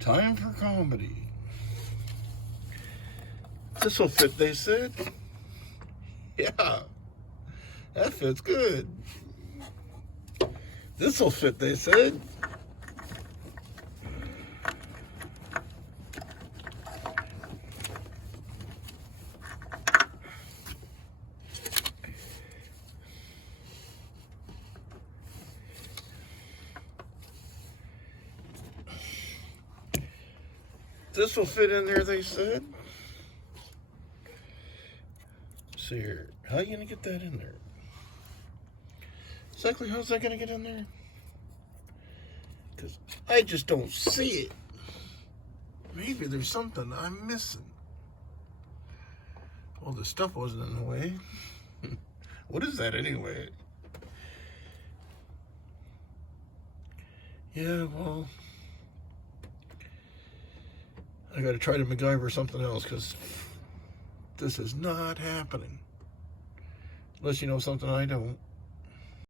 Time for comedy. This will fit, they said. Yeah, that fits good. This will fit, they said. This will fit in there, they said. See here, how are you gonna get that in there? Exactly how's that gonna get in there? Because I just don't see it. Maybe there's something I'm missing. Well, the stuff wasn't in the way. What is that anyway? Yeah, well, I gotta try to MacGyver something else, because this is not happening. Unless you know something I don't.